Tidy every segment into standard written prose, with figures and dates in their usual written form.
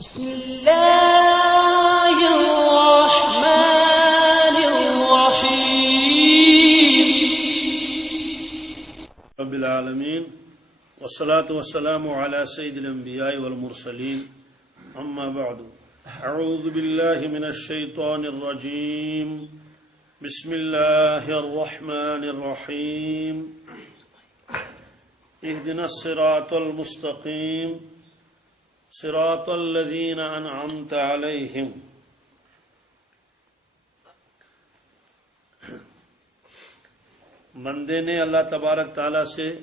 بسم الله الرحمن الرحيم رب العالمين والصلاة والسلام على سيد الأنبياء والمرسلين أما بعد أعوذ بالله من الشيطان الرجيم بسم الله الرحمن الرحيم اهدنا الصراط المستقيم صراط الذين أنعمت عليهم بندے نے اللہ تبارک تعالیٰ سے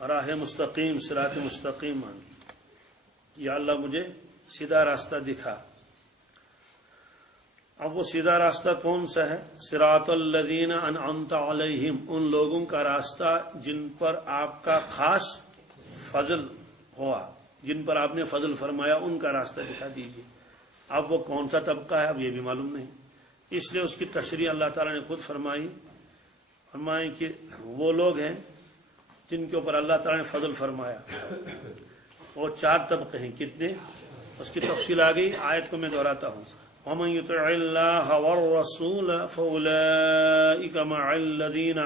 راہ مستقیم صراط مستقیم مانگی، یا اللہ مجھے سیدھا راستہ دکھا۔ اب وہ سیدھا راستہ کون سا ہے؟ صراط الذین انعمت علیہم، ان لوگوں کا راستہ جن پر آپ کا خاص فضل ہوا، جن پر آپ نے فضل فرمایا، ان کا راستہ دکھا دیجیے۔ اب وہ کون سا طبقہ ہے اب یہ بھی معلوم نہیں، اس لیے اس کی تشریح اللہ تعالیٰ نے خود فرمائی کہ وہ لوگ ہیں جن کے اوپر اللہ تعالیٰ نے فضل فرمایا۔ وہ چار طبقے ہیں، کتنے؟ اس کی تفصیل آ گئی، آیت کو میں دہراتا ہوں۔ وَمَن يُطِعِ اللَّهَ وَالرَّسُولَ فَأُولَئِكَ مَعَ الَّذِينَ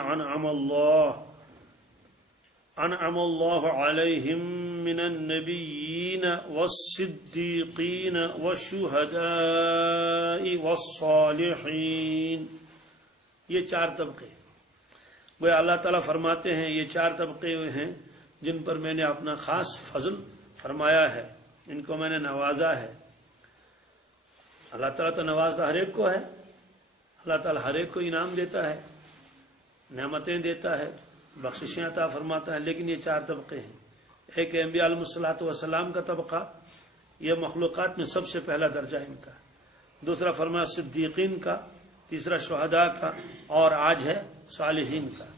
أنعم الله عليهم من النبيين والصديقين والشهداء والصالحين۔ یہ چار طبقے وہ اللہ تعالیٰ فرماتے ہیں، یہ چار طبقے ہیں جن پر میں نے اپنا خاص فضل فرمایا ہے، ان کو میں نے نوازا ہے۔ اللہ تعالیٰ تو نوازتا ہر ایک کو ہے، اللہ تعالیٰ ہر ایک کو انعام دیتا ہے، نعمتیں دیتا ہے، بخششیں عطا فرماتا ہے، لیکن یہ چار طبقے ہیں۔ ایک انبیاء علیہ الصلوۃ والسلام کا طبقہ، یہ مخلوقات میں سب سے پہلا درجہ ان کا۔ دوسرا فرمایا صدیقین کا، تیسرا شہداء کا، اور آج ہے صالحین کا۔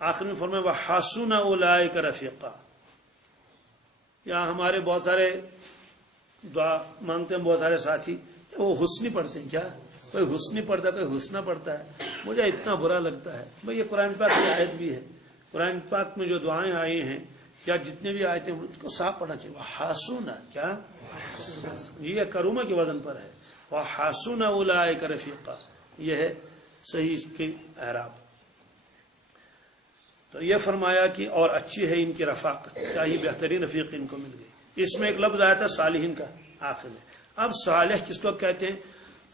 آخر میں فرمایا وَحَسُنَ أُولَٰئِكَ رَفِيقًا۔ یہاں ہمارے بہت سارے دعا مانگتے ہیں، بہت سارے ساتھی وہ حسنی پڑھتے ہیں، کیا کوئی حسنی پڑھتا ہے، کوئی حسنہ پڑھتا ہے، مجھے اتنا برا لگتا ہے۔ بھئی یہ قرآن پاک کی آیت بھی ہے، قرآن پاک میں جو دعائیں آئی ہیں یا جتنے بھی آیتیں ہیں اس کو صاف پڑھنا چاہیے۔ وَحَسُنَ، کیا یہ کرومہ کے وزن پر ہے، وَحَسُنَ أُولَٰئِكَ رَفِيقًا، یہ ہے صحیح اس کی اعراب۔ تو یہ فرمایا کہ اور اچھی ہے ان کی رفاقت، چاہیے بہترین رفیق ان کو مل گئی۔ اس میں ایک لفظ آیا تھا صالحین کا آخر میں۔ اب صالح کس کو کہتے ہیں؟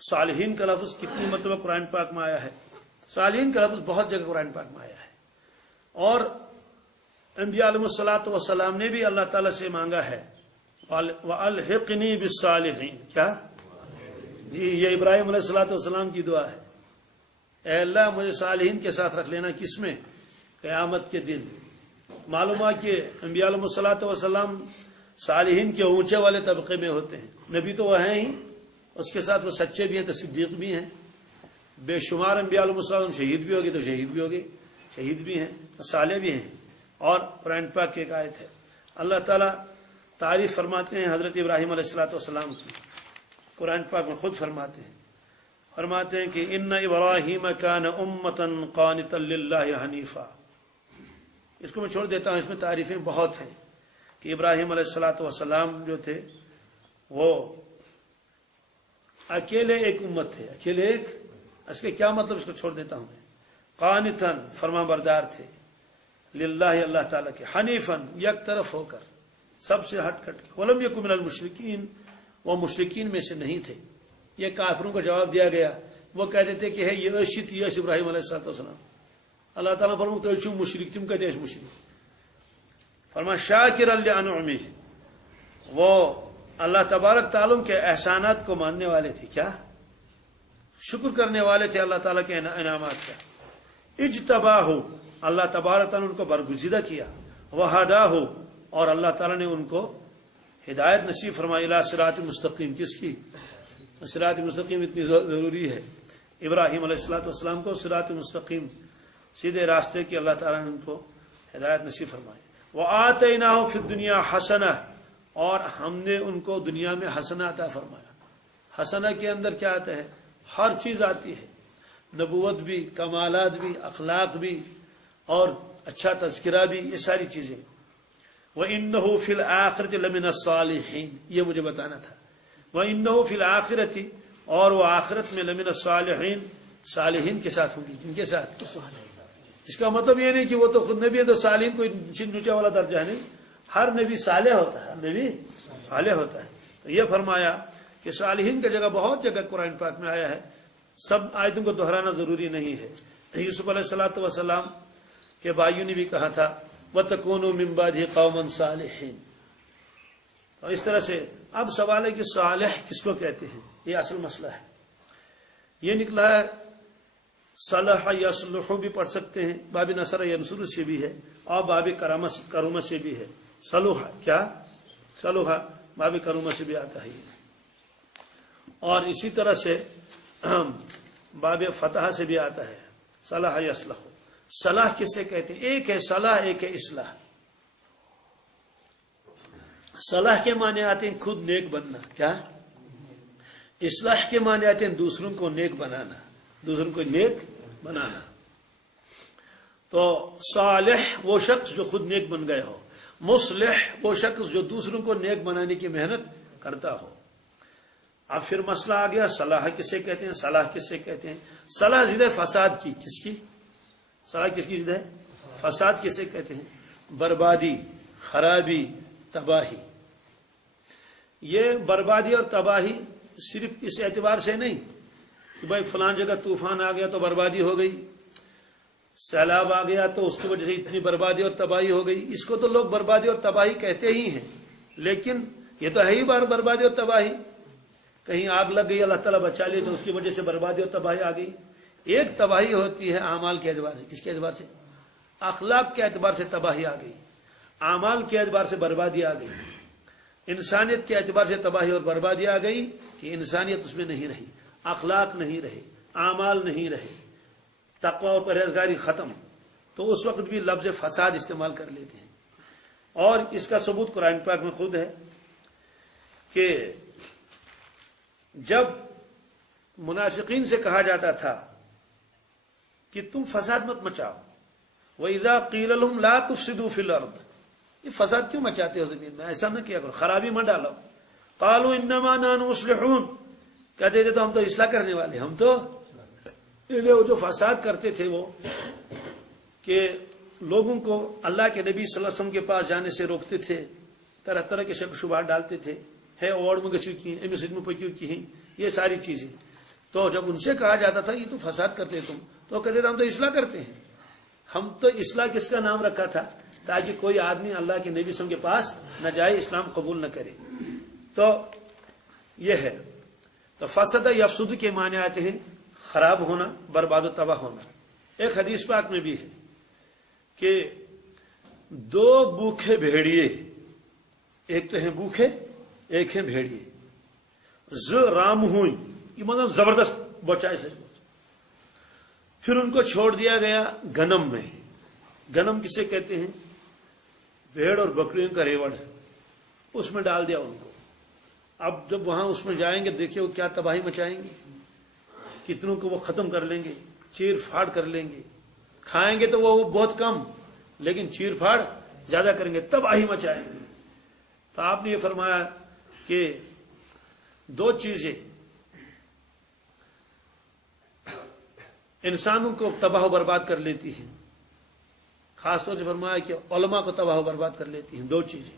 صالحین کا لفظ کتنی مرتبہ قرآن پاک میں آیا ہے؟ صالحین کا لفظ بہت جگہ قرآن پاک میں آیا ہے، اور انبیاء علیہ الصلوۃ والسلام نے بھی اللہ تعالیٰ سے مانگا ہے وَأَلْحِقْنِي بِالصَّالِحِينَ، کیا جی یہ ابراہیم علیہ الصلوۃ والسلام کی دعا ہے، اے اللہ مجھے صالحین کے ساتھ رکھ لینا۔ کس میں؟ قیامت کے دن۔ معلوم ہے کہ انبیاء علیہ الصلوۃ والسلام صالحین کے اونچے والے طبقے میں ہوتے ہیں، نبی تو وہ ہیں ہی، اس کے ساتھ وہ سچے بھی ہیں تو صدیق بھی ہیں، بے شمار انبیاء علیہ السلام شہید بھی ہوگی تو شہید بھی ہوگی، شہید بھی ہیں، صالح بھی ہیں۔ اور قرآن پاک کی ایک آیت ہے، اللہ تعالیٰ تعریف فرماتے ہیں حضرت ابراہیم علیہ السلام کی، قرآن پاک میں خود فرماتے ہیں کہ ان ابراہیم کان امۃ قانتا للہ حنیفا۔ اس کو میں چھوڑ دیتا ہوں، اس میں تعریفیں بہت ہیں کہ ابراہیم علیہ السلام جو تھے وہ اکیلے ایک امت تھے، اکیلے ایک، اس کے کیا مطلب، اس کو چھوڑ دیتا ہوں میں۔ قانتاً، فرما بردار تھے، للہ اللہ تعالیٰ کے، حنیفاً، یک طرف ہو کر، سب سے ہٹ کٹ کے، ولم یکن من المشرکین، وہ مشرکین میں سے نہیں تھے۔ یہ کافروں کو جواب دیا گیا، وہ کہتے تھے کہ ہے یہ اشت یش ابراہیم علیہ السلام، اللہ تعالیٰ فرمو تو اشو مشرک، تم کہتے ہیں مشرک۔ فرما شاکرا لانعمہ، وہ اللہ تبارک تعالیٰ کے احسانات کو ماننے والے تھے، کیا شکر کرنے والے تھے اللہ تعالیٰ کے انعامات کا۔ اجتباہ، اللہ تبارک تعالیٰ نے ان کو برگزیدہ کیا، وہداہ، اور اللہ تعالیٰ نے ان کو ہدایت نصیب فرمائی، الی صراط مستقیم، کس کی؟ صراط مستقیم اتنی ضروری ہے، ابراہیم علیہ السلام کو صراط مستقیم، سیدھے راستے کی اللہ تعالیٰ نے ان کو ہدایت نصیب فرمائی۔ وآتیناہ فی الدنیا حسنہ، اور ہم نے ان کو دنیا میں حسنہ عطا فرمایا۔ حسنہ کے اندر کیا آتا ہے؟ ہر چیز آتی ہے، نبوت بھی، کمالات بھی، اخلاق بھی، اور اچھا تذکرہ بھی، یہ ساری چیزیں. وَإِنَّهُ فِي الْآخِرَةِ لَمِنَ الصَّالِحِينَ، یہ مجھے بتانا تھا. وَإِنَّهُ فِي الْآخِرَةِ، اور وہ آخرت میں لَمِنَ الصَّالِحِينَ، صالحین کے ساتھ ہوں گی. جن کے ساتھ؟ اس کا مطلب یہ نہیں کہ وہ تو خود نبی ہے تو صالحین کوئی نیچے والا درجہ نہیں. ہر نبی صالح ہوتا ہے، ہر نبی صالح ہوتا ہے. تو یہ فرمایا کہ صالحین کی جگہ بہت جگہ قرآن پاک میں آیا ہے، سب آیتوں کو دہرانا ضروری نہیں ہے. یوسف علیہ الصلوۃ والسلام کے بھائیوں نے بھی کہا تھا وَتَكُونُوا مِن بَعْدِهِ قَوْمًا صَالِحِينَ. تو اس طرح سے اب سوال ہے کہ صالح کس کو کہتے ہیں، یہ اصل مسئلہ ہے. یہ نکلا ہے صلح یصلح بھی پڑھ سکتے ہیں، باب نصر ینصر سے بھی ہے، اور باب کرمہ سے بھی ہے. صلح کیا؟ صلح باب کرمہ سے بھی آتا ہے. اور اسی طرح سے باب فتح سے بھی آتا ہے. صلح یصلح، صلاح کس سے کہتے ہیں؟ ایک ہے صلاح، ایک ہے اصلاح. صلاح کے معنی آتے ہیں خود نیک بننا، کیا؟ اصلاح کے معنی آتے ہیں دوسروں کو نیک بنانا، دوسروں کو نیک بنانا. تو صالح وہ شخص جو خود نیک بن گئے ہو، مصلح وہ شخص جو دوسروں کو نیک بنانے کی محنت کرتا ہو. اب پھر مسئلہ آ گیا صلاح کسے کہتے ہیں، صلاح کسے کہتے ہیں؟ صلاح ضد فساد کی، کس کی؟ صلاح کس کی ضد ہے؟ فساد کسے کہتے ہیں؟ بربادی، خرابی، تباہی. یہ بربادی اور تباہی صرف اس اعتبار سے نہیں کہ بھائی فلان جگہ طوفان آ گیا تو بربادی ہو گئی، سیلاب آ گیا تو اس کی وجہ سے اتنی بربادی اور تباہی ہو گئی. اس کو تو لوگ بربادی اور تباہی کہتے ہی ہیں، لیکن یہ تو ہے ہی بربادی اور تباہی. کہیں آگ لگ گئی، اللہ تعالیٰ بچا لی تو اس کی وجہ سے بربادی اور تباہی آ گئی. ایک تباہی ہوتی ہے اعمال کے اعتبار سے. کس کے اعتبار سے؟ اخلاق کے اعتبار سے تباہی آ گئی، اعمال کے اعتبار سے بربادی آ گئی. انسانیت کے اعتبار سے تباہی اور بربادی آ گئی کہ انسانیت اس میں نہیں رہی، اخلاق نہیں رہے، اعمال نہیں رہے، تقوی اور پرہیزگاری ختم. تو اس وقت بھی لفظ فساد استعمال کر لیتے ہیں. اور اس کا ثبوت قرآن پاک میں خود ہے کہ جب منافقین سے کہا جاتا تھا کہ تم فساد مت مچاؤ، وَإِذَا قِيلَ لَهُمْ لَا تُفْسِدُوا فِي الْأَرْضِ، یہ فساد کیوں مچاتے ہو زمین میں، ایسا نہ کیا کرو، خرابی مت ڈالو. قَالُوا إِنَّمَا نَحْنُ مُصْلِحُونَ، کہتے تھے تو ہم تو اصلاح کرنے والے، ہم تو وہ جو فساد کرتے تھے وہ کہ لوگوں کو اللہ کے نبی صلی اللہ علیہ وسلم کے پاس جانے سے روکتے تھے، طرح طرح کے شک شبہات ڈالتے تھے، ہے اوڑ میں گچو کی امی سجم پکیو کی ہیں، یہ ساری چیزیں. تو جب ان سے کہا جاتا تھا یہ تو فساد کرتے تم، تو کہتے تھے ہم تو اصلاح کرتے ہیں. ہم تو اصلاح کس کا نام رکھا تھا؟ تاکہ کوئی آدمی اللہ کے نبی صلی اللہ علیہ وسلم کے پاس نہ جائے، اسلام قبول نہ کرے. تو یہ ہے. تو فسد یفسد کے معنی آتے ہیں خراب ہونا، برباد و تباہ ہونا. ایک حدیث پاک میں بھی ہے کہ دو بھوکے بھیڑیے، ایک تو ہیں بھوکے، ایک ہیں بھیڑیے، رام ہوئی، یہ مطلب زبردست بچائے سے. پھر ان کو چھوڑ دیا گیا گنم میں. گنم کسے کہتے ہیں؟ بھیڑ اور بکریوں کا ریوڑ، اس میں ڈال دیا ان کو. اب جب وہاں اس میں جائیں گے دیکھیں وہ کیا تباہی مچائیں گے، کتنوں کو وہ ختم کر لیں گے، چیر پھاڑ کر لیں گے. کھائیں گے تو وہ بہت کم، لیکن چیر پھاڑ زیادہ کریں گے، تباہی مچائیں گے. تو آپ نے یہ فرمایا کہ دو چیزیں انسانوں کو تباہ و برباد کر لیتی ہیں، خاص طور سے فرمایا کہ علماء کو تباہ و برباد کر لیتی ہیں. دو چیزیں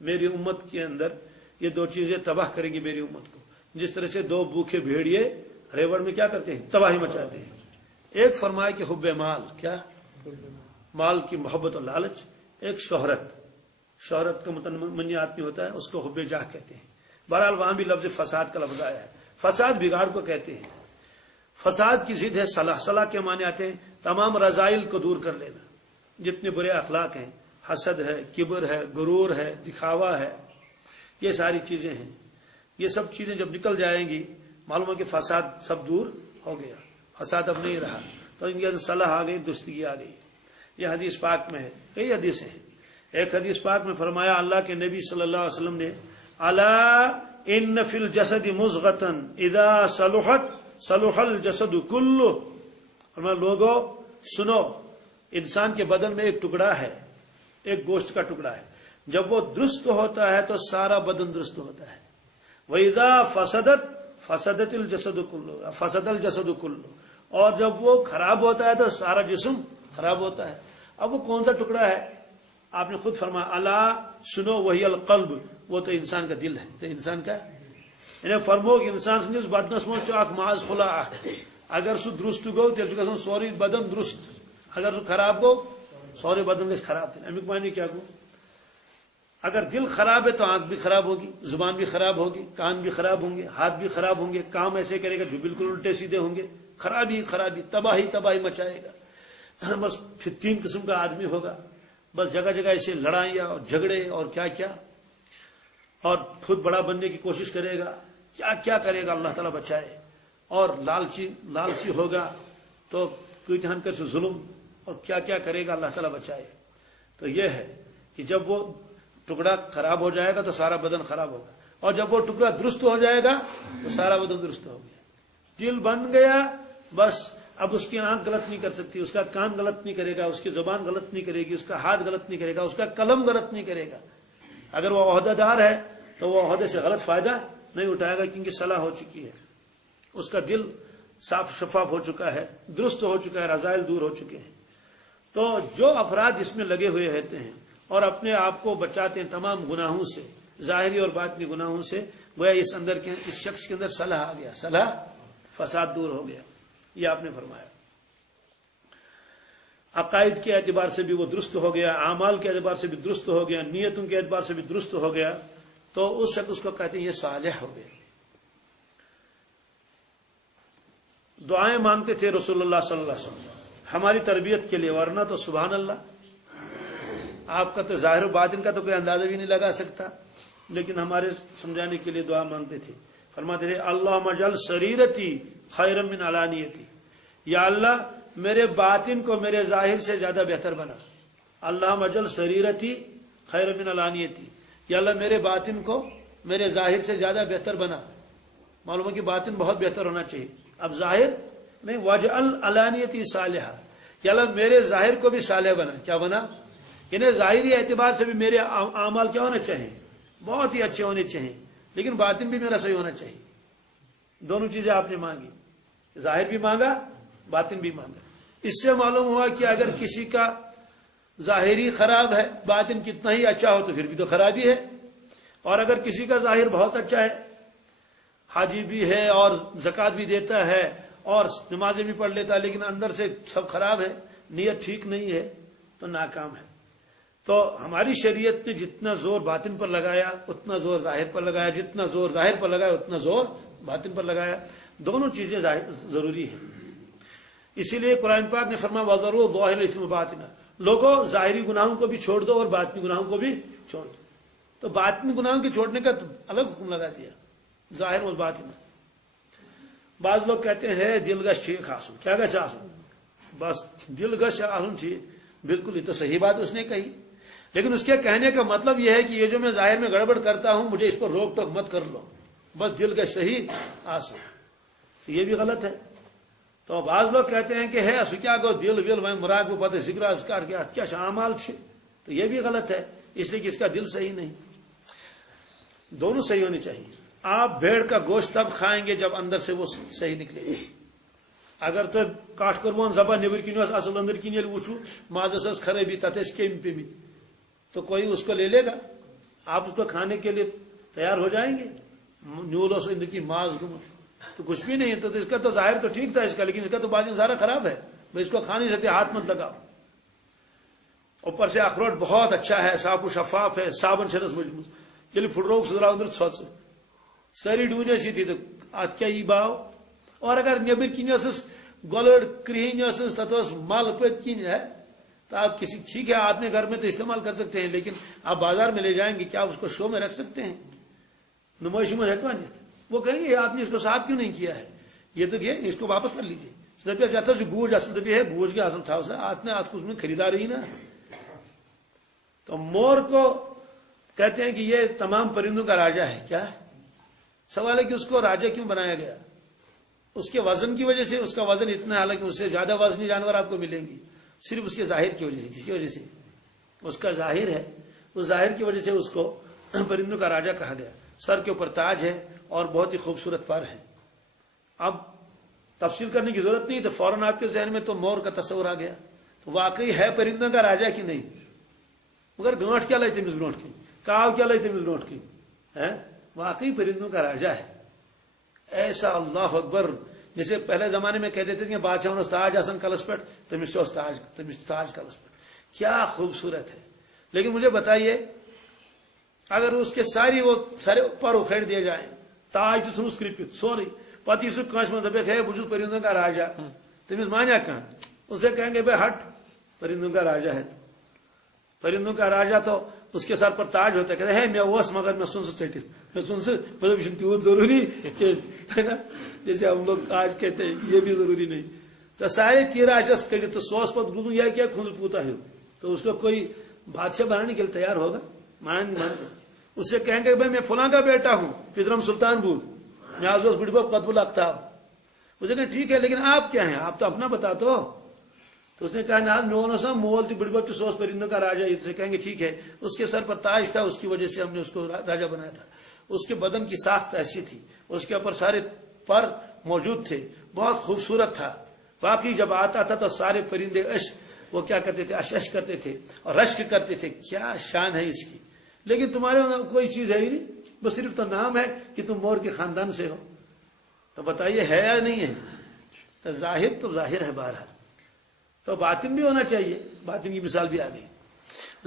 میری امت کے اندر، یہ دو چیزیں تباہ کریں گی میری امت کو. جس طرح سے دو بھوکے بھیڑیے ریوڑ میں کیا کرتے ہیں؟ تباہی مچاتے ہیں. ایک فرمایا کہ حب مال، کیا؟ مال کی محبت اور لالچ. ایک شہرت کا متمنی آدمی ہوتا ہے، اس کو حب جاہ کہتے ہیں. بہرحال وہاں بھی لفظ فساد کا لفظ آیا ہے. فساد بگاڑ کو کہتے ہیں. فساد کی ضد ہے صلاح. صلاح کے معنی آتے ہیں تمام رذائل کو دور کر لینا، جتنے برے اخلاق ہیں، حسد ہے، کبر ہے، غرور ہے، دکھاوا ہے، یہ ساری چیزیں ہیں. یہ سب چیزیں جب نکل جائیں گی معلوم ہے کہ فساد سب دور ہو گیا، فساد اب نہیں رہا. تو ان کی صلاح آ گئی، درستگی آ گئی. یہ حدیث پاک میں ہے، کئی حدیثیں ہیں. ایک حدیث پاک میں فرمایا اللہ کے نبی صلی اللہ علیہ وسلم نے الا ان فی الجسد مضغۃ اذا صلحت صلح الجسد کلہ. فرمایا لوگوں سنو، انسان کے بدن میں ایک ٹکڑا ہے، ایک گوشت کا ٹکڑا ہے، جب وہ درست ہوتا ہے تو سارا بدن درست ہوتا ہے۔ وَإِذَا فَسَدَتْ فَسَدَتِ الْجَسَدُ كُلُّهُ فَسَدَ الْجَسَدُ كُلُّهُ، اور جب وہ خراب ہوتا ہے تو سارا جسم خراب ہوتا ہے۔ اب وہ کون سا ٹکڑا ہے؟ آپ نے خود فرمایا الا سنو وہی القلب، وہ تو انسان کا دل ہے، تو انسان کا یعنی فرمو کہ انسان سندس بدنس من چھ اخ ماز پھلا اخ، اگر سہ درست گو تیل گھن سوری بدن درست، اگر سہ خراب گو سوری بدن گھس خراب تیل۔ امیک معنی کیا گو؟ اگر دل خراب ہے تو آنکھ بھی خراب ہوگی، زبان بھی خراب ہوگی، کان بھی خراب ہوں گے، ہاتھ بھی خراب ہوں گے، کام ایسے کرے گا جو بالکل الٹے سیدھے ہوں گے، خرابی خرابی، تباہی تباہی مچائے گا۔ بس پھر تین قسم کا آدمی ہوگا، بس جگہ جگہ ایسے لڑائیاں اور جھگڑے اور کیا کیا، اور خود بڑا بننے کی کوشش کرے گا، کیا کیا کرے گا، اللہ تعالیٰ بچائے۔ اور لالچی ہوگا تو کوئی تہن کر سے ظلم اور کیا کیا کرے گا، اللہ تعالیٰ بچائے۔ تو یہ ہے کہ جب وہ ٹکڑا خراب ہو جائے گا تو سارا بدن خراب ہوگا، اور جب وہ ٹکڑا درست ہو جائے گا تو سارا بدن درست ہو گیا۔ دل بن گیا، بس اب اس کی آنکھ غلط نہیں کر سکتی، اس کا کان غلط نہیں کرے گا، اس کی زبان غلط نہیں کرے گی، اس کا ہاتھ غلط نہیں کرے گا، اس کا قلم غلط نہیں کرے گا۔ اگر وہ عہدہ دار ہے تو وہ عہدے سے غلط فائدہ نہیں اٹھائے گا، کیونکہ صلاح ہو چکی ہے، اس کا دل صاف شفاف ہو چکا ہے، درست ہو چکا ہے، رذائل دور ہو چکے ہیں۔ تو جو افراد اس میں لگے ہوئے رہتے ہیں اور اپنے آپ کو بچاتے ہیں تمام گناہوں سے، ظاہری اور باطنی گناہوں سے، گویا اس شخص کے اندر صلاح آ گیا، صلاح، فساد دور ہو گیا۔ یہ آپ نے فرمایا۔ عقائد کے اعتبار سے بھی وہ درست ہو گیا، اعمال کے اعتبار سے بھی درست ہو گیا، نیتوں کے اعتبار سے بھی درست ہو گیا، تو اس شخص کو کہتے ہیں یہ صالح ہو گیا۔ دعائیں مانگتے تھے رسول اللہ صلی اللہ علیہ وسلم ہماری تربیت کے لیے، ورنہ تو سبحان اللہ آپ کا تو ظاہر و باطن کا تو کوئی اندازہ بھی نہیں لگا سکتا، لیکن ہمارے سمجھانے کے لیے دعا مانگتے تھے۔ فرماتے تھے اللہم اجعل سریرتی خیرا من علانیتی، یا اللہ میرے باطن کو میرے ظاہر سے زیادہ بہتر بنا۔ اللہم اجعل سریرتی خیرا من علانیتی، یا اللہ میرے باطن کو میرے ظاہر سے زیادہ بہتر بنا۔ معلوم ہے کہ باطن بہت بہتر ہونا چاہیے، اب ظاہر نہیں، واجعل علانیتی صالحہ، یا اللہ میرے ظاہر کو بھی صالح بنا۔ کیا بنا؟ یعنی ظاہری اعتبار سے بھی میرے اعمال کیا ہونے چاہیے؟ بہت ہی اچھے ہونے چاہیے، لیکن باطن بھی میرا صحیح ہونا چاہیے۔ دونوں چیزیں آپ نے مانگی، ظاہر بھی مانگا، باطن بھی مانگا۔ اس سے معلوم ہوا کہ اگر کسی کا ظاہری خراب ہے، باطن کتنا ہی اچھا ہو تو پھر بھی تو خرابی ہے، اور اگر کسی کا ظاہر بہت اچھا ہے، حاجی بھی ہے اور زکوٰۃ بھی دیتا ہے اور نمازیں بھی پڑھ لیتا ہے، لیکن اندر سے سب خراب ہے، نیت ٹھیک نہیں ہے، تو ناکام ہے۔ تو ہماری شریعت نے جتنا زور باطن پر لگایا اتنا زور ظاہر پر لگایا، جتنا زور ظاہر پر لگایا اتنا زور باطن پر لگایا۔ دونوں چیزیں ضروری ہیں۔ اسی لیے قرآن پاک نے فرمایا وَذَرُوا ظَاهِرَ الْإِثْمِ وَبَاطِنَهُ، لوگوں ظاہری گناہوں کو بھی چھوڑ دو اور باطنی گناہوں کو بھی چھوڑ دو۔ تو باطنی گناہوں کے چھوڑنے کا الگ حکم لگا دیا، ظاہر اور باطن۔ بعض لوگ کہتے ہیں دل گش ٹھیک آسن، کیا گش آسن؟ بس دل گش آسن ٹھیک، بالکل یہ تو صحیح بات اس نے کہی، لیکن اس کے کہنے کا مطلب یہ ہے کہ یہ جو میں ظاہر میں گڑبڑ کرتا ہوں مجھے اس پر روک ٹوک مت کر لو، بس دل گش صحیح آسن، تو یہ بھی غلط ہے۔ تو بعض لوگ کہتے ہیں کہ ہے اس کیا گو دل ویل میں مراد کو پتہ ذکر اذکار کیا کیا اعمال چھ، تو یہ بھی غلط ہے، اس لیے کہ اس کا دل صحیح نہیں۔ دونوں صحیح ہونے چاہیے۔ آپ بھیڑ کا گوشت تب کھائیں گے جب اندر سے وہ صحیح نکلے گا۔ اگر تو کاٹ کروان زبان نیبر کن اصل اندر کن یل وچھو مازس خرابی تتھ کیم پیمت، تو کوئی اس کو لے لے گا؟ آپ اس کو کھانے کے لیے تیار ہو جائیں گے؟ نیول اندر کی ماز گمت تو کچھ بھی نہیں ہے، تو اس کا تو ظاہر تو ٹھیک تھا اس کا، لیکن اس کا تو باطن سارا خراب ہے، بھائی اس کو کھا نہیں سکتے، ہاتھ مت لگاؤ۔ اوپر سے اخروٹ بہت اچھا ہے، صاف و شفاف ہے، صابن چھرس مجموع یل پھٹروک سدرا ادھر ژھۄژ ساری ڈونے سی تھی، تو ات کیا یہ باو؟ اور اگر نیبر کن گولڑ کرہین تک مل پت کن ہے تو آپ کسی ٹھیک ہے آپ نے گھر میں تو استعمال کر سکتے ہیں، لیکن آپ بازار میں لے جائیں گے کیا اس کو شو میں رکھ سکتے ہیں؟ نمائش میں رکھوانیت وہ کہیں گے آپ نے اس کو صاف کیوں نہیں کیا ہے، یہ تو کیا اس کو واپس کر لیجیے۔ دپیس یہ گوج اصل دپی ہے گوج کے اصل تھا آت نے آت کو اس میں خریدار ہی نا۔ تو مور کو کہتے ہیں کہ یہ تمام پرندوں کا راجا ہے، کیا سوال ہے کہ اس کو راجا کیوں بنایا گیا؟ اس کے وزن کی وجہ سے، اس کا وزن اتنا ہے، حالانکہ اس سے زیادہ وزنی جانور آپ کو ملیں گی، صرف اس کے ظاہر کی وجہ سے. کس کی وجہ سے؟ اس کا ظاہر ہے. اس ظاہر کی وجہ سے اس کو پرندوں کا راجا کہا گیا. سر کے اوپر تاج ہے اور بہت ہی خوبصورت پر ہے. اب تفصیل کرنے کی ضرورت نہیں، تو فوراً آپ کے ذہن میں تو مور کا تصور آ گیا. تو واقعی ہے پرندوں کا راجا کہ نہیں؟ مگر گانٹ کیا لائے تمس برونٹ کی، کاو کیا لائے تمس برونٹ کی، واقعی پرندوں کا راجا ہے. ایسا اللہ اکبر، جیسے پہلے زمانے میں کہتے تھے کہ بادشاہ تاج آسن کلس پہ، تمس تاج کلس پہ. کیا خوبصورت ہے. لیکن مجھے بتائیے، اگر اس کے سارے پر اکھیڑ دیے جائیں، تاج تو ثھنس کرپت سورے، پتہ یہ کنس من دپیک ہے بھس پرندوں کا راجا، تمس مانیا کہاں؟ اسے کہیں گے بھائی ہٹ، پرندوں کا راجا ہے. تو پرندوں کا راجا تو اس کے سر پر تاج ہوتا ہے. کہتے ہیں میں اوس مگر میں سن سے ٹھٹت، میں سن سے مطلب یہ تیوت ضروری کہ ہے نا، جیسے ہم لوگ آج کہتے ہیں کہ یہ بھی ضروری نہیں. تو سارے تیر آشس کڑت تو سوس پت گزو یا کیا کھنز پوتا ہے، تو اس کو کوئی بادشاہ بنانے کے لیے تیار ہوگا؟ مانتا. اس سے کہیں گے بھائی میں فلاں کا بیٹا ہوں، پدرم سلطان بود، میں آج بڑی بب قطب الختاب. اسے کہیں ٹھیک ہے، لیکن آپ کیا ہیں؟ آپ تو اپنا بتا تو اس نے کہا نا مو مول تھی بڑی بب سوس پرندوں کا راجا. اسے کہیں گے ٹھیک ہے، اس کے سر پر تاج تھا، اس کی وجہ سے ہم نے اس کو راجا بنایا تھا. اس کے بدن کی ساخت ایسی تھی، اس کے اوپر سارے پر موجود تھے، بہت خوبصورت تھا. باقی جب آتا تھا تو سارے پرندے وہ کیا کرتے تھے؟ اش کرتے تھے اور رشک کرتے تھے. کیا شان ہے اس کی. لیکن تمہارے کوئی چیز ہے ہی نہیں، بس صرف تو نام ہے کہ تم مور کے خاندان سے ہو. تو بتائیے ہے یا نہیں ہے؟ تو ظاہر ہے. بہرحال تو باطن بھی ہونا چاہیے. باطن کی مثال بھی آ گئی.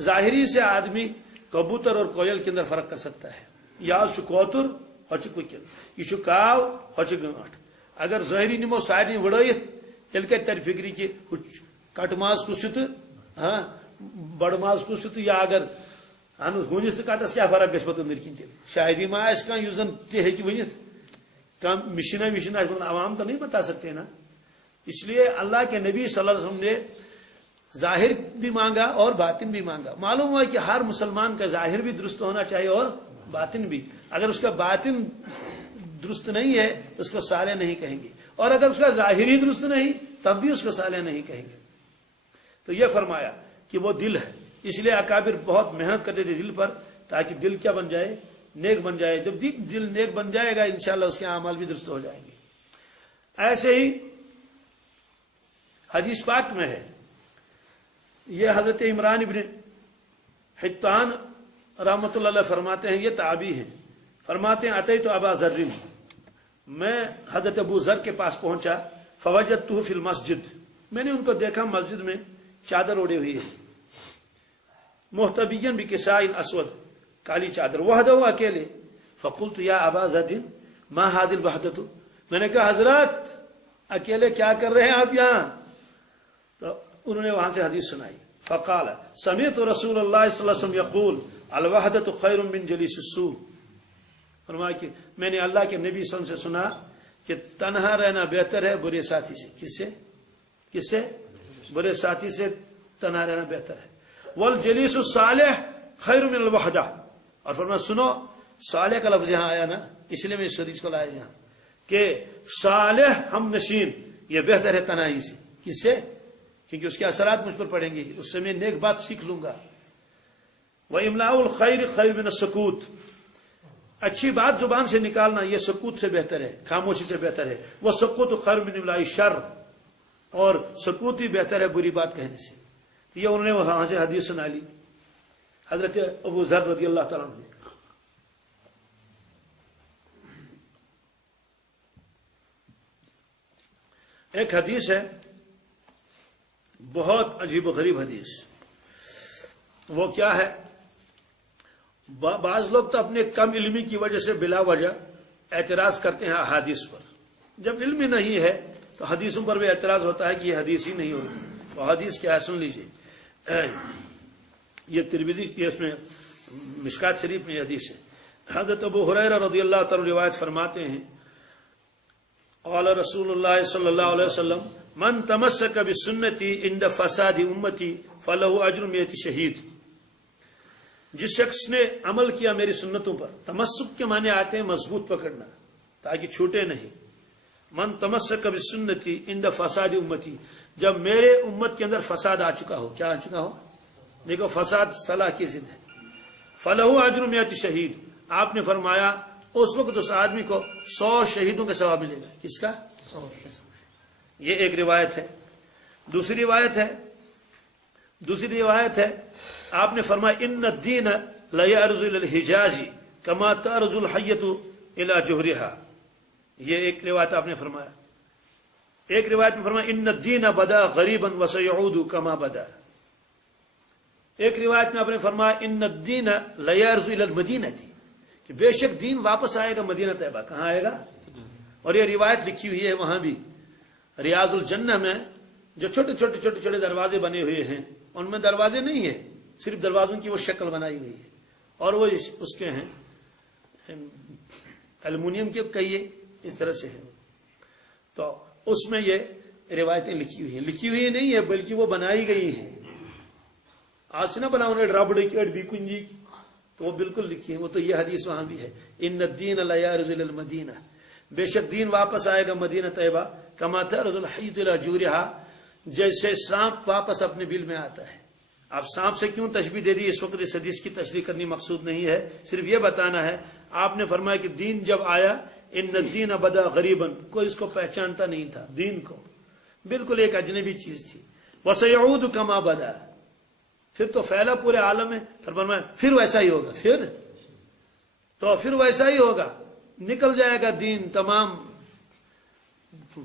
ظاہری سے آدمی کبوتر اور کوئل کے اندر فرق کر سکتا ہے. یا کوتر ہوچ ککل، یہ کاو ہوچ گانٹ. اگر ظاہری نمو سارے وڑیت تیل کت تر فکری کہ کٹ ماز کس تو بڑ ماز کس تو، یا اگر ہونس تو کٹس کیا فرق گھس پہ أندر کن تیل. شاید ہی ما آس کھانا اس زن تہ ہیکہ ونتھ، کم مشینہ آس، عوام تو نہیں بتا سکتے نا. اس لیے اللہ کے نبی صلی اللہ علیہ وسلم نے ظاہر بھی مانگا اور باطن بھی مانگا. معلوم ہوا کہ ہر مسلمان کا ظاہر بھی درست ہونا چاہیے اور باطن بھی. اگر اس کا باطن درست نہیں ہے تو اس کو صالح نہیں کہیں گے، اور اگر اس کا ظاہر ہی درست نہیں تب بھی اس کو صالح نہیں کہیں گے. تو یہ فرمایا کہ وہ دل ہے. اس لیے اکابر بہت محنت کرتے تھے دل پر، تاکہ دل کیا بن جائے؟ نیک بن جائے. جب دل نیک بن جائے گا انشاءاللہ اس کے اعمال بھی درست ہو جائیں گے. ایسے ہی حدیث پاک میں ہے، یہ حضرت عمران ابن حطان رحمۃ اللہ علیہ فرماتے ہیں، یہ تابعی ہیں، فرماتے ہیں اتیت ابا ذر، میں حضرت ابو ذر کے پاس پہنچا، فوجدتہ فی المسجد، میں نے ان کو دیکھا مسجد میں چادر اوڑے ہوئی ہے، محتبیاً بکساء اسود، کالی چادر، وحدہ اکیلے. فقلت یا ابا ذر ما هذه الوحدۃ، میں نے کہا حضرت اکیلے کیا کر رہے ہیں آپ یہاں؟ تو انہوں نے وہاں سے حدیث سنائی. فقال سمعت رسول اللہ صلی اللہ علیہ وسلم یقول الوحدۃ خیر من جلیس السوء، فرمایا کہ میں نے اللہ کے نبی صلی اللہ علیہ وسلم سے سنا کہ تنہا رہنا بہتر ہے برے ساتھی سے. کس سے؟ برے ساتھی سے تنہا رہنا بہتر ہے. والجلیس الصالح خیر من الوحدہ، اور فرمایا سنو صالح کا لفظ یہاں آیا نا، اس لیے میں اس حدیث کو لایا یہاں کہ صالح ہم نشین یہ بہتر ہے تنہائی سے. کس سے؟ کیونکہ اس کے اثرات مجھ پر پڑیں گے، اس سے میں نیک بات سیکھ لوں گا. وَإِمْلَاءُ الْخَيْرِ خَيْرٌ مِنَ السُّكُوتِ، اچھی بات زبان سے نکالنا یہ سکوت سے بہتر ہے، خاموشی سے بہتر ہے. وَالسُّكُوتُ خَيْرٌ مِنْ إِمْلَاءِ الشَّرِّ، اور سکوت ہی بہتر ہے بری بات کہنے سے. تو یہ انہوں نے وہاں سے حدیث سنا لی حضرت ابو ذر رضی اللہ تعالیٰ عنہ. ایک حدیث ہے بہت عجیب و غریب حدیث. وہ کیا ہے؟ بعض لوگ تو اپنے کم علمی کی وجہ سے بلا وجہ اعتراض کرتے ہیں احادیث پر. جب علم نہیں ہے تو حدیثوں پر بھی اعتراض ہوتا ہے کہ یہ حدیث ہی نہیں ہوتی. تو حدیث کیا ہے سن لیجیے. یہ ترمذی کی اس میں مشکات شریف میں یہ حدیث ہے. حضرت ابو ہریرہ رضی اللہ تعالی روایت فرماتے ہیں قال رسول اللہ صلی اللہ علیہ وسلم من تمسک بسنتی عند فساد امتی فلہ اجر 100 شہید. جس شخص نے عمل کیا میری سنتوں پر، تمسک کے معنی آتے ہیں مضبوط پکڑنا تاکہ چھوٹے نہیں، من تمسک بسنتی عند فساد امتی، جب میرے امت کے اندر فساد آ چکا ہو، کیا آ چکا ہو؟ دیکھو فساد صلاح کی ضد ہے. فلہو اجر 100 شہید، آپ نے فرمایا اس وقت اس آدمی کو 100 شہیدوں کا ثواب ملے گا. کس کا؟ یہ ایک روایت ہے. دوسری روایت ہے آپ نے فرمایا ان الدین لا یعرض الى الحجاز کما تعرض الحیۃ الى جوہرها. یہ ایک روایت آپ نے فرمایا. ایک روایت میں فرمایا ان الدین بدا غریبا وسيعود کما بدا. ایک روایت میں آپ نے فرمایا ان الدین لا یعرض الى المدینہ، کہ بے شک دین واپس آئے گا مدینہ طیبہ. کہاں آئے گا؟ اور یہ روایت لکھی ہوئی ہے وہاں بھی ریاض الجنہ میں، جو چھوٹے چھوٹے دروازے بنے ہوئے ہیں ان میں دروازے نہیں ہیں، صرف دروازوں کی وہ شکل بنائی ہوئی ہے اور وہ اس کے ہیں ایلومینیم کے کہیے اس طرح سے ہے. تو اس میں یہ روایتیں لکھی ہوئی نہیں ہے بلکہ وہ بنائی گئی ہیں. آج سے نہ بناؤ ربڑ کی بھی کنجی، تو وہ بالکل لکھی ہے. وہ تو یہ حدیث وہاں بھی ہے ان الدین لا یعرض الی المدینہ، بے شک دین واپس آئے گا مدینہ طیبہ کما تعرض الحیۃ الی جوہرها، جیسے سانپ واپس اپنے بل میں آتا ہے. آپ سانپ سے کیوں تشبیہ دے دی؟ اس وقت اس حدیث کی تشریح کرنی مقصود نہیں ہے، صرف یہ بتانا ہے. آپ نے فرمایا کہ دین جب آیا ان الدین بدا غریبا، کوئی اس کو پہچانتا نہیں تھا، دین کو بالکل ایک اجنبی چیز تھی. وسيعود کما بدا، پھر تو پھیلا پورے عالم میں. فرمایا پھر ویسا ہی ہوگا، پھر ویسا ہی ہوگا، نکل جائے گا دین تمام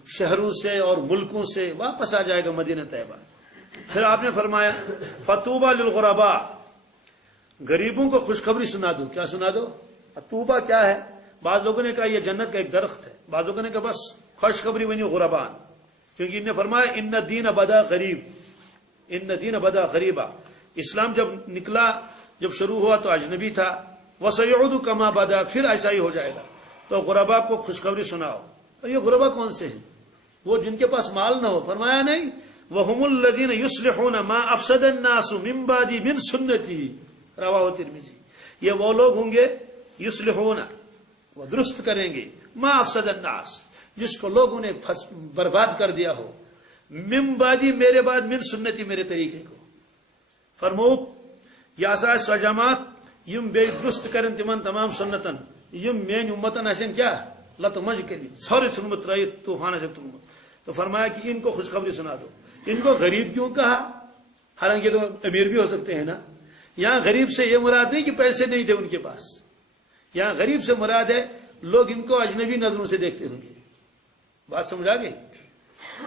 شہروں سے اور ملکوں سے، واپس آ جائے گا مدینہ طیبہ. پھر آپ نے فرمایا فطوبى للغرباء، غریبوں کو خوشخبری سنا دو. کیا سنا دو؟ طوبہ کیا ہے؟ بعض لوگوں نے کہا یہ جنت کا ایک درخت ہے، بعض لوگوں نے کہا بس خوشخبری بنی غربان، کیونکہ انہوں نے فرمایا ان الدین بدا غریب، ان الدین بدا غریبا. اسلام جب نکلا، جب شروع ہوا تو اجنبی تھا. وسيعود کما بدا، پھر ایسا ہی ہو جائے گا. تو غربا کو خوشخبری سناؤ. تو یہ غربا کون سے ہیں؟ وہ جن کے پاس مال نہ ہو. فرمایا نہیں وهم الذين يصلحون ما افسد الناس من بعد من سنتي، رواه ترمذی. یہ وہ لوگ ہوں گے یصلحون، وہ درست کریں گے، ما افسد الناس، جس کو لوگوں نے برباد کر دیا ہو، من بعد میرے بعد، من سنتی میرے طریقے کو. فرموک یا سا سجامات یم بے درست کرن تمن تمام سنتن یم مین امتن اسن کیا لت مج کری سارے سنت رہی طوفان سے تم. تو فرمایا کہ ان کو خوشخبری سنا دو. ان کو غریب کیوں کہا؟ حالانکہ تو امیر بھی ہو سکتے ہیں نا. یہاں غریب سے یہ مراد نہیں کہ پیسے نہیں تھے ان کے پاس، یہاں غریب سے مراد ہے لوگ ان کو اجنبی نظروں سے دیکھتے ہوں گے. بات سمجھ آ گئی؟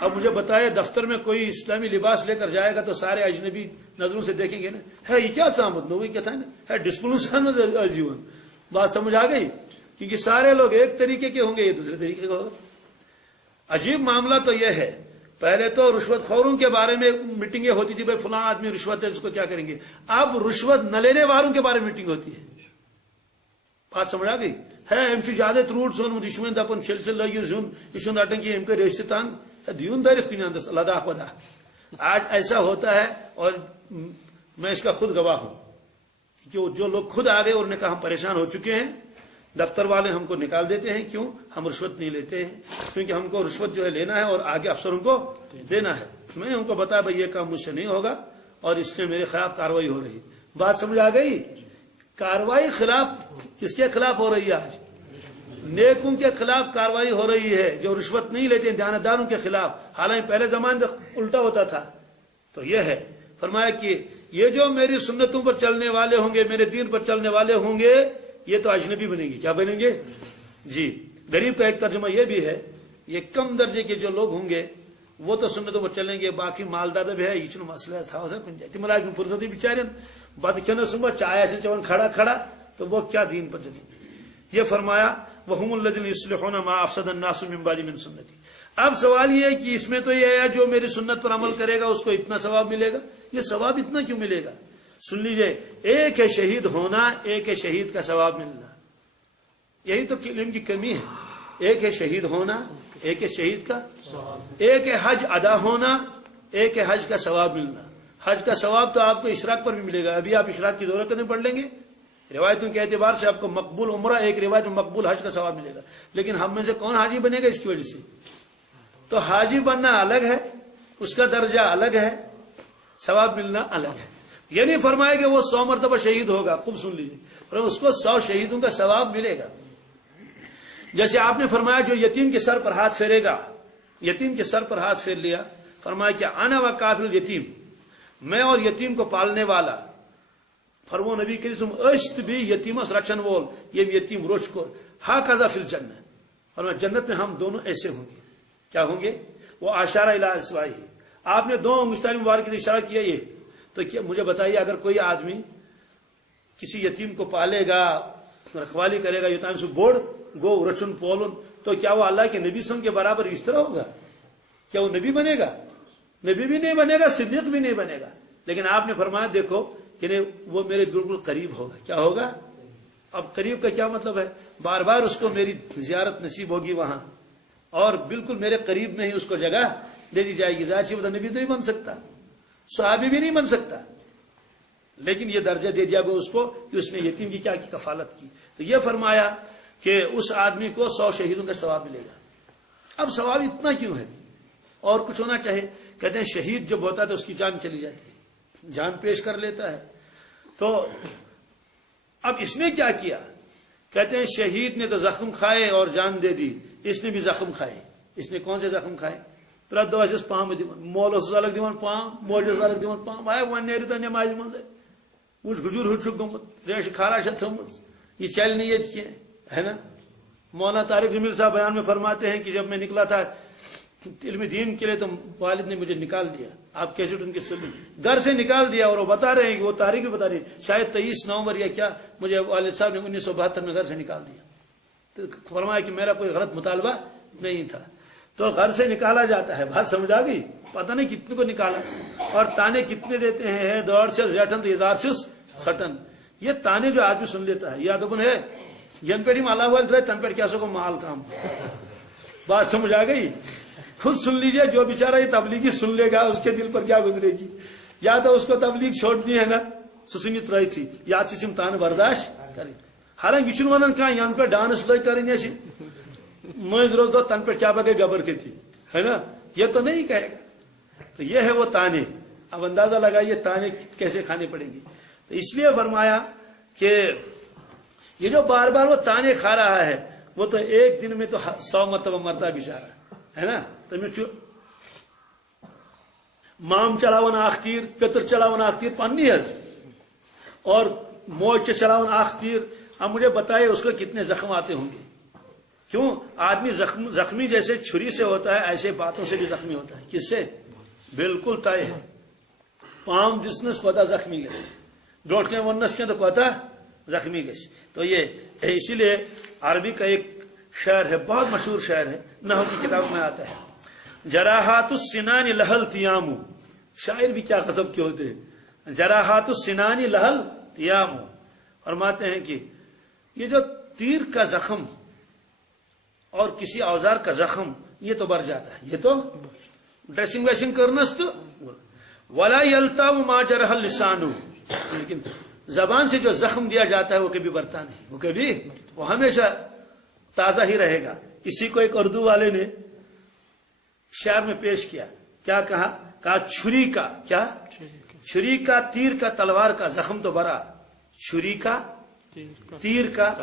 اب مجھے بتائے دفتر میں کوئی اسلامی لباس لے کر جائے گا تو سارے اجنبی نظروں سے دیکھیں گے نا، ہے یہ کیا سامد نو کیا تھا نا، ہے ڈسپلن عجیون. بات سمجھ آ گئی؟ کیونکہ سارے لوگ ایک طریقے کے ہوں گے، یہ دوسرے طریقے کے ہوگا. عجیب معاملہ تو یہ ہے، پہلے تو رشوت خوروں کے بارے میں میٹنگیں ہوتی تھی، بھائی فلاں آدمی رشوت ہے اس کو کیا کریں گے. اب رشوت نہ لینے والوں کے بارے میں میٹنگ ہوتی ہے. بات سمجھ آ گئی؟ ہے ام زیادہ تروٹ سون رشوت دپن چھل لگی زون یہ اٹنکی ام کے ریشتے تنگ دیون دارت کن اندس لداخ وداخ. آج ایسا ہوتا ہے اور میں اس کا خود گواہ ہوں کہ جو لوگ خود آ گئے اور نے کہا ہم پریشان ہو چکے ہیں، دفتر والے ہم کو نکال دیتے ہیں. کیوں؟ ہم رشوت نہیں لیتے ہیں، کیونکہ ہم کو رشوت جو ہے لینا ہے اور آگے افسروں کو دینا ہے. میں نے ان کو بتایا بھائی یہ کام مجھ سے نہیں ہوگا اور اس لیے میرے خلاف کاروائی ہو رہی. بات سمجھ آ گئی؟ کاروائی خلاف کس کے خلاف ہو رہی ہے؟ آج نیکوں کے خلاف کاروائی ہو رہی ہے جو رشوت نہیں لیتے، دیانتداروں کے خلاف. حالانکہ پہلے زمانے میں الٹا ہوتا تھا. تو یہ ہے فرمایا کہ یہ جو میری سنتوں پر چلنے والے ہوں گے، میرے دین پر چلنے والے ہوں گے، یہ تو اجنبی بنیں گے. کیا بنیں گے؟ جی. غریب کا ایک ترجمہ یہ بھی ہے، یہ کم درجے کے جو لوگ ہوں گے وہ تو سنتوں پر چلیں گے، باقی مالدار بھی ہے. یہ مسئلہ تھا تم فرصتی بیچارے بات کھانا صبح چائے سے چون کھڑا تو وہ کیا دین پر چلیں گے. یہ فرمایا وهم الذين يصلحون ما افسد الناس من بعد من سنتي. اب سوال یہ ہے کہ اس میں تو یہ ہے جو میری سنت پر عمل کرے گا اس کو اتنا ثواب ملے گا. یہ ثواب اتنا کیوں ملے گا؟ سن لیجئے، ایک ہے شہید ہونا، ایک ہے شہید کا ثواب ملنا. یہی تو علم کی کمی ہے. ایک ہے شہید ہونا، ایک ہے شہید کا، ایک ہے حج ادا ہونا، ایک ہے حج کا ثواب ملنا. حج کا ثواب تو آپ کو اشراق پر بھی ملے گا. ابھی آپ اشراق کی دو رکعتیں پڑھ لیں گے، روایتوں کے اعتبار سے آپ کو مقبول عمرہ، ایک روایت میں مقبول حج کا ثواب ملے گا، لیکن ہم میں سے کون حاجی بنے گا اس کی وجہ سے؟ تو حاجی بننا الگ ہے، اس کا درجہ الگ ہے، ثواب ملنا الگ ہے۔ یہ نہیں فرمایا کہ وہ 100 مرتبہ شہید ہوگا، خوب سن لیجیے، پر اس کو 100 شہیدوں کا ثواب ملے گا۔ جیسے آپ نے فرمایا جو یتیم کے سر پر ہاتھ پھیرے گا، یتیم کے سر پر ہاتھ پھیر لیا، فرمایا کہ انا و کافل الیتیم، میں اور یتیم کو پالنے والا، فرمو نبی کریم اشت بھی یتیمس رچن وول، یہ یتیم روش کو ہا قضا فی الجنہ، اور جنت میں ہم دونوں ایسے ہوں گے۔ کیا ہوں گے؟ وہ اشارہ الی اصبعہ، آپ نے 2 انگشتان مبارک سے اشارہ کیا یہ، تو کیا مجھے بتائیے اگر کوئی آدمی کسی یتیم کو پالے گا، رکھوالی کرے گا، یتان سے بوڑ گو رچن پولن، تو کیا وہ اللہ کے نبی کے برابر اس طرح ہوگا؟ کیا وہ نبی بنے گا؟ نبی بھی نہیں بنے گا، صدیق بھی نہیں بنے گا۔ لیکن آپ نے فرمایا دیکھو یعنی وہ میرے بالکل قریب ہوگا۔ کیا ہوگا؟ اب قریب کا کیا مطلب ہے؟ بار بار اس کو میری زیارت نصیب ہوگی وہاں، اور بالکل میرے قریب میں ہی اس کو جگہ دے دی جائے گی۔ ظاہر سی بات ہے نبی تو نہیں بن سکتا، صحابی بھی نہیں بن سکتا، لیکن یہ درجہ دے دیا گیا اس کو کہ اس نے یتیم کی کیا کی کفالت کی۔ تو یہ فرمایا کہ اس آدمی کو 100 شہیدوں کا ثواب ملے گا۔ اب ثواب اتنا کیوں ہے؟ اور کچھ ہونا چاہیے؟ کہتے ہیں شہید جب ہوتا ہے تو اس کی جان چلی جاتی ہے، جان پیش کر لیتا ہے۔ تو اب اس نے کیا کیا؟ کہتے ہیں شہید نے تو زخم کھائے اور جان دے دی، اس نے بھی زخم کھائے۔ اس نے کون سے زخم کھائے؟ پرت دس پام مولس الگ دان پام، موجس الگ دان پام، آئے وہ نیری تو نماز مز وچ گجور ہٹ گومت، ریش خارا تھمت، یہ چل نہیں یہ ہے نا۔ مولانا طارق جمیل صاحب بیان میں فرماتے ہیں کہ جب میں نکلا تھا علم دین کے لیے تو والد نے مجھے نکال دیا، آپ کیسٹ ان کے سن گھر سے نکال دیا، اور وہ بتا رہے ہیں کہ وہ تاریخ بھی بتا رہی ہے شاید 23 نومبر یا کیا، مجھے والد صاحب نے 1972 میں گھر سے نکال دیا۔ تو فرمایا کہ میرا کوئی غلط مطالبہ نہیں تھا۔ تو گھر سے نکالا جاتا ہے، بات سمجھ آ گئی؟ پتہ نہیں کتنے کو نکالا، اور تانے کتنے دیتے ہیں، دوڑ چس جٹن تو ہزار چس سٹن۔ یہ تانے جو آدمی سن لیتا ہے، یہ ادبن ہے ین پیڑی میں اللہ والے تن پیڑ کیا سو کو مال کام۔ بات سمجھ آ گئی؟ خود سن لیجئے، جو بیچارہ یہ تبلیغی سن لے گا اس کے دل پر کیا گزرے گی۔ یا تو اس کو تبلیغ چھوڑنی ہے نا، سسنت رہی تھی، یا چم تان برداشت کریں۔ حالانکہ یہ ونان کہاں یہاں کا ڈانس لگ کریں ایسی مز روز دو تن پہ کیا بگے گبر کے تھی، ہے نا، یہ تو نہیں کہے گا۔ تو یہ ہے وہ تانے۔ اب اندازہ لگائیے تانے کیسے کھانے پڑیں گی۔ تو اس لیے فرمایا کہ یہ جو بار بار وہ تانے کھا رہا ہے، وہ تو ایک دن میں تو 100 مرتبہ مرتا بیچارہ ہے نا۔ تو مام چلاون آخ تیر، پتر چلاون آخ تیر پنی حج، اور موج چلاون آخ تیر۔ اب مجھے بتائے اس کو کتنے زخم آتے ہوں گے؟ کیوں آدمی زخمی جیسے چھری سے ہوتا ہے، ایسے باتوں سے بھی زخمی ہوتا ہے۔ کس سے؟ بالکل طے ہے۔ پام دسنس کوتا زخمی گیس، ڈوٹ کے ونس کے تو کوتا زخمی گیس۔ تو یہ اسی لیے عربی کا ایک شعر ہے، بہت مشہور شعر ہے، نحو کی کتاب میں آتا ہے، جراحات السنان لہل تیامو۔ شاعر بھی کیا قسم کے ہوتے ہیں، جراحات السنان لہل تیامو۔ فرماتے ہیں کہ یہ جو تیر کا زخم اور کسی اوزار کا زخم یہ تو بڑھ جاتا ہے، یہ تو ڈریسنگ ویسنگ کرنس تو ولا یلتام ما جرح اللسان، لیکن زبان سے جو زخم دیا جاتا ہے وہ کبھی برتا نہیں، وہ ہمیشہ تازہ ہی رہے گا۔ اسی کو ایک اردو والے نے شعر میں پیش کیا، کیا کہا چھری کا، کیا چھری کا تیر کا تلوار کا زخم تو بڑا، چھری کا تیر کا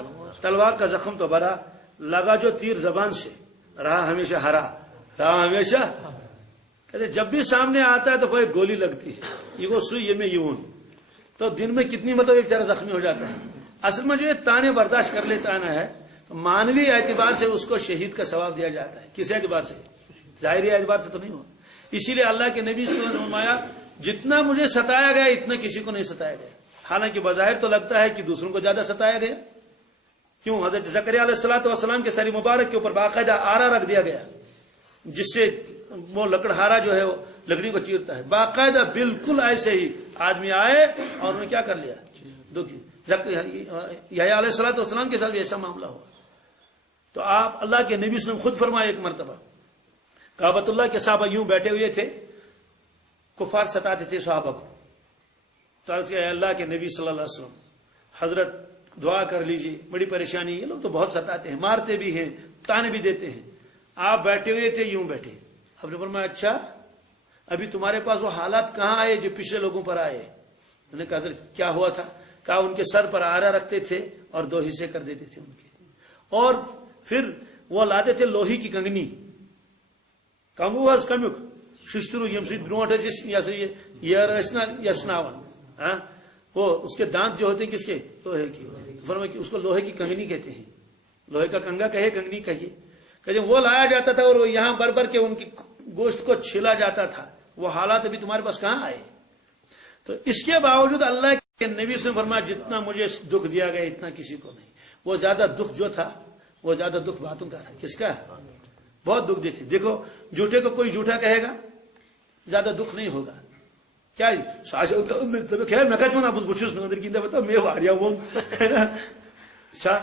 تلوار کا زخم تو بڑا، لگا جو تیر زبان سے رہا ہمیشہ ہرا، رہا ہمیشہ۔ کہتے جب بھی سامنے آتا ہے تو کوئی گولی لگتی ہے، یہ وہ سوئی یہ میں یون، تو دن میں کتنی مطلب ایک طرح زخمی ہو جاتا ہے۔ اصل میں جو یہ تانے برداشت کر لیتا ہے نا ہے، تو مانوی اعتبار سے اس کو شہید کا ثواب دیا جاتا ہے۔ کس اعتبار سے؟ ظاہری اعتبار سے تو نہیں ہو۔ اسی لیے اللہ کے نبی صلی اللہ علیہ وسلم نے فرمایا جتنا مجھے ستایا گیا اتنا کسی کو نہیں ستایا گیا۔ حالانکہ بظاہر تو لگتا ہے کہ دوسروں کو زیادہ ستایا گیا۔ کیوں؟ حضرت زکریا علیہ السلام کے سر مبارک کے اوپر باقاعدہ آرا رکھ دیا گیا، جس سے وہ لکڑہارا جو ہے وہ لکڑی کو چیرتا ہے، باقاعدہ بالکل ایسے ہی آدمی آئے اور انہوں نے کیا کر لیا، دکھی۔ یحییٰ علیہ السلام کے ساتھ بھی ایسا معاملہ ہوا۔ تو آپ اللہ کے نبی صلی اللہ علیہ وسلم خود فرمائے ایک مرتبہ کعبۃ اللہ کے صحابہ یوں بیٹھے ہوئے تھے، کفار ستاتے تھے صحابہ کو، تو عرض کیا اللہ کے نبی صلی اللہ علیہ وسلم حضرت دعا کر لیجیے، بڑی پریشانی، یہ لوگ تو بہت ستاتے ہیں، مارتے بھی ہیں، تانے بھی دیتے ہیں۔ آپ بیٹھے ہوئے تھے، یوں بیٹھے، آپ نے فرمایا اچھا ابھی تمہارے پاس وہ حالات کہاں آئے جو پچھلے لوگوں پر آئے؟ میں نے کہا حضرت کیا ہوا تھا؟ کہا ان کے سر پر آرا رکھتے تھے اور 2 حصے کر دیتے تھے ان کے، اور پھر وہ لاتے تھے لوہی کی کنگنی، کنگو حض کمیک ششترو یم سی برونٹ یسناون، وہ اس کے دانت جو ہوتے ہیں کس کے؟ لوہے کے، فرمایا کہ اس کو لوہے کی کنگنی کہتے ہیں، لوہے کا کنگا کہے، کنگنی کہیے، کہ جب وہ لایا جاتا تھا اور وہ یہاں بر بر کے ان کی گوشت کو چھلا جاتا تھا، وہ حالات ابھی تمہارے پاس کہاں آئے؟ تو اس کے باوجود اللہ کے نبی سے فرمایا جتنا مجھے دکھ دیا گیا اتنا کسی کو نہیں۔ وہ زیادہ دکھ جو تھا وہ زیادہ دکھ باتوں کا تھا، کس کا؟ بہت دکھ دیتے۔ دیکھو جھوٹے کو کوئی جھوٹا کہے گا زیادہ دکھ نہیں ہوگا، کیا خیر میں کہتا ہوں بچھس اندر کی بتا میں واریا وہ ہے نا، اچھا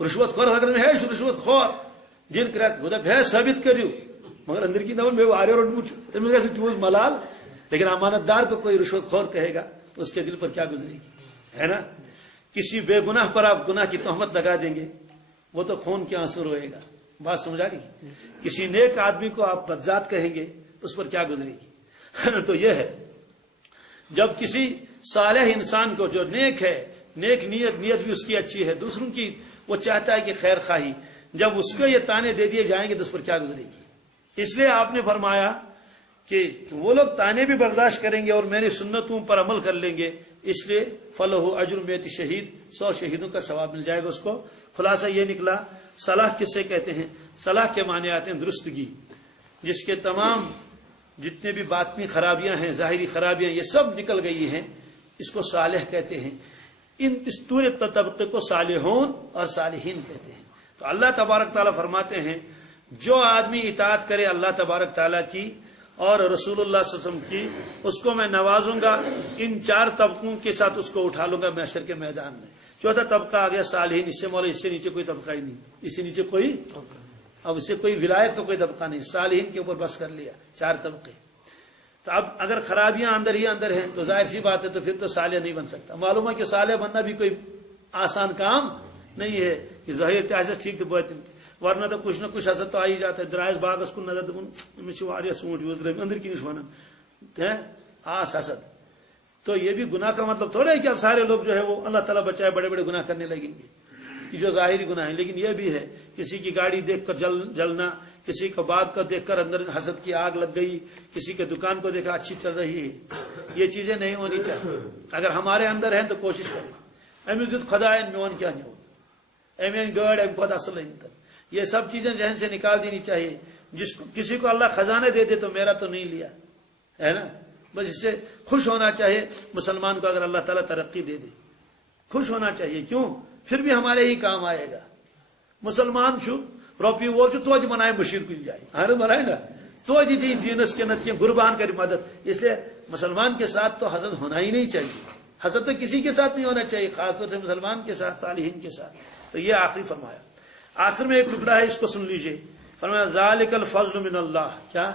رشوت خور اگر میں ہے رشوت خور دین کرا خدا ہے ثابت کریو مگر اندر کی میں واریا روٹ تیوز ملال، لیکن امانت دار کو کوئی رشوت خور کہے گا تو اس کے دل پر کیا گزرے گی، ہے نا؟ کسی بے گناہ پر آپ گناہ کی تہمت لگا دیں گے، وہ تو خون کے آنسو روئے گا، بات سمجھ آ رہی؟ کسی نیک آدمی کو آپ بدذات کہیں گے اس پر کیا گزرے گی؟ تو یہ ہے جب کسی صالح انسان کو جو نیک ہے، نیک نیت بھی اس کی اچھی ہے، دوسروں کی وہ چاہتا ہے کہ خیر خواہی، جب اس کو یہ تانے دے دیے جائیں گے تو اس پر کیا گزرے گی؟ اس لیے آپ نے فرمایا کہ وہ لوگ تانے بھی برداشت کریں گے اور میری سنتوں پر عمل کر لیں گے، اس لیے فلہ اجر 100 شہید، 100 شہیدوں کا ثواب مل جائے گا اس کو۔ خلاصہ یہ نکلا صلاح کس سے کہتے ہیں؟ صلاح کے معنی آتے ہیں درستگی، جس کے تمام جتنے بھی باطنی خرابیاں ہیں، ظاہری خرابیاں، یہ سب نکل گئی ہیں، اس کو صالح کہتے ہیں۔ اس پورے طبقے کو صالحون اور صالحین کہتے ہیں۔ تو اللہ تبارک تعالیٰ فرماتے ہیں جو آدمی اطاعت کرے اللہ تبارک تعالیٰ کی اور رسول اللہ صلی اللہ علیہ وسلم کی، اس کو میں نوازوں گا، ان 4 طبقوں کے ساتھ اس کو اٹھا لوں گا محشر کے میدان میں۔ چوتھا طبقہ آ گیا صالحین، اس سے مولا اس سے نیچے کوئی طبقہ ہی نہیں، اس سے نیچے کوئی، اب اس سے کوئی ولایت کا کوئی طبقہ نہیں، صالحین کے اوپر بس کر لیا 4 طبقے۔ تو اب اگر خرابیاں اندر ہی اندر ہیں تو ظاہر سی بات ہے تو پھر تو صالح نہیں بن سکتا۔ معلوم ہے کہ صالح بننا بھی کوئی آسان کام نہیں ہے، یہ ظاہر تحصیل ٹھیک تو بہت، ورنہ تو کچھ نہ کچھ حسد تو آ ہی جاتا ہے۔ درائز باغ کو نظر دیا سونٹ اندر کی نشوانا آس حسد، تو یہ بھی گناہ کا مطلب تھوڑا ہے کہ اب سارے لوگ جو ہے وہ اللہ تعالیٰ بچائے بڑے بڑے گناہ کرنے لگیں گے، کہ جو ظاہری گناہ ہے۔ لیکن یہ بھی ہے کسی کی گاڑی دیکھ کر جلنا، کسی کو باغ کو دیکھ کر اندر حسد کی آگ لگ گئی، کسی کے دکان کو دیکھا اچھی چل رہی ہے، یہ چیزیں نہیں ہونی چاہیے۔ اگر ہمارے اندر ہیں تو کوشش کریں امس دت خدا میون کیا نیون امین گاڑ ام کھت اصل انتر، یہ سب چیزیں ذہن سے نکال دینی چاہیے۔ جس کو کسی کو اللہ خزانے دے دے تو میرا تو نہیں لیا ہے نا، بس اس سے خوش ہونا چاہیے۔ مسلمان کو اگر اللہ تعالیٰ ترقی دے دے خوش ہونا چاہیے، کیوں؟ پھر بھی ہمارے ہی کام آئے گا۔ مسلمان چھو روپی وول چھو توجہ منائے مشیر کل جائے، ہاں منائے نا، توجہ دی دینس کے نت قربان کری مدد۔ اس لیے مسلمان کے ساتھ تو حسد ہونا ہی نہیں چاہیے، حسد تو کسی کے ساتھ نہیں ہونا چاہیے، خاص طور سے مسلمان کے ساتھ، صالحین کے ساتھ۔ تو یہ آخری فرمایا، آخر میں ایک ٹکڑا ہے، اس کو سن لیجئے۔ فرمایا ذالک الفضل من اللہ، کیا؟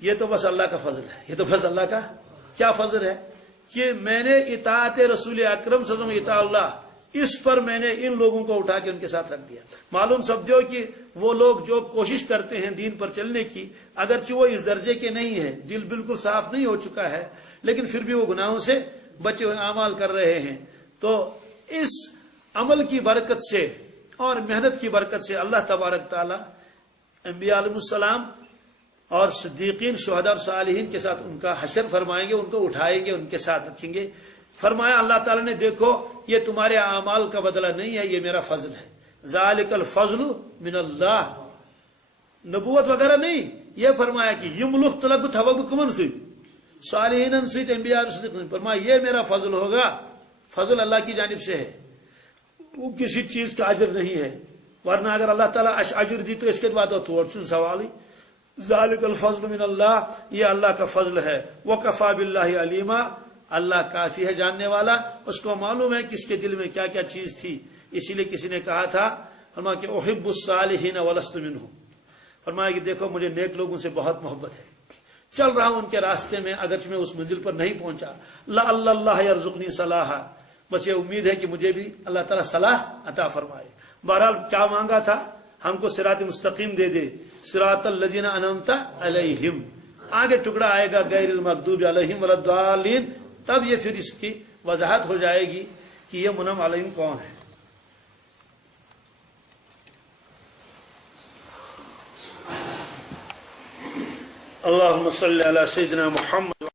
یہ تو بس اللہ کا فضل ہے، یہ تو بس اللہ کا کیا فضل ہے کہ میں نے اطاعت رسول اکرم صلی اللہ علیہ وسلم، اطاعت اللہ، اس پر میں نے ان لوگوں کو اٹھا کے ان کے ساتھ رکھ دیا۔ معلوم سمجھو کہ وہ لوگ جو کوشش کرتے ہیں دین پر چلنے کی، اگرچہ وہ اس درجے کے نہیں ہے، دل بالکل صاف نہیں ہو چکا ہے، لیکن پھر بھی وہ گناہوں سے بچے ہوئے اعمال کر رہے ہیں، تو اس عمل کی برکت سے اور محنت کی برکت سے اللہ تبارک تعالی انبیاء علیہ السلام اور صدیقین، شہداء اور صالحین کے ساتھ ان کا حشر فرمائیں گے، ان کو اٹھائیں گے، ان کے ساتھ رکھیں گے۔ فرمایا اللہ تعالیٰ نے دیکھو یہ تمہارے اعمال کا بدلہ نہیں ہے، یہ میرا فضل ہے۔ ذالک الفضل من اللہ، نبوت وغیرہ نہیں، یہ فرمایا کہ یم لوگ طلب تھوگ کمن سیت صالحین سیت انبیاء صدیقین، فرمایا یہ میرا فضل ہوگا، فضل اللہ کی جانب سے ہے، وہ کسی چیز کا اجر نہیں ہے۔ ورنہ اگر اللہ تعالیٰ اجر دی تو اس کے بعد تو سوال ہی، ذالک الفضل من اللہ، یہ اللہ کا فضل ہے۔ وکفی باللہ علیما، اللہ کافی ہے جاننے والا، اس کو معلوم ہے کس کے دل میں کیا کیا چیز تھی۔ اسی لیے کسی نے کہا تھا فرمایا کہ احب الصالحین ولست منہم، فرمایا کہ دیکھو مجھے نیک لوگوں سے بہت محبت ہے، چل رہا ہوں ان کے راستے میں، اگرچہ میں اس منزل پر نہیں پہنچا، لعل اللہ یرزقنی صلاحا، بس یہ امید ہے کہ مجھے بھی اللہ تعالیٰ صلاح عطا فرمائے. بہرحال کیا مانگا تھا؟ ہم کو صراط مستقیم دے دے، صراط الذین انعمت علیہم. آگے ٹکڑا آئے گا غیر المغضوب علیہم ولا الضالین، تب یہ پھر اس کی وضاحت ہو جائے گی کہ یہ منعم علیہم کون ہے. اللہم صلی علی سیدنا محمد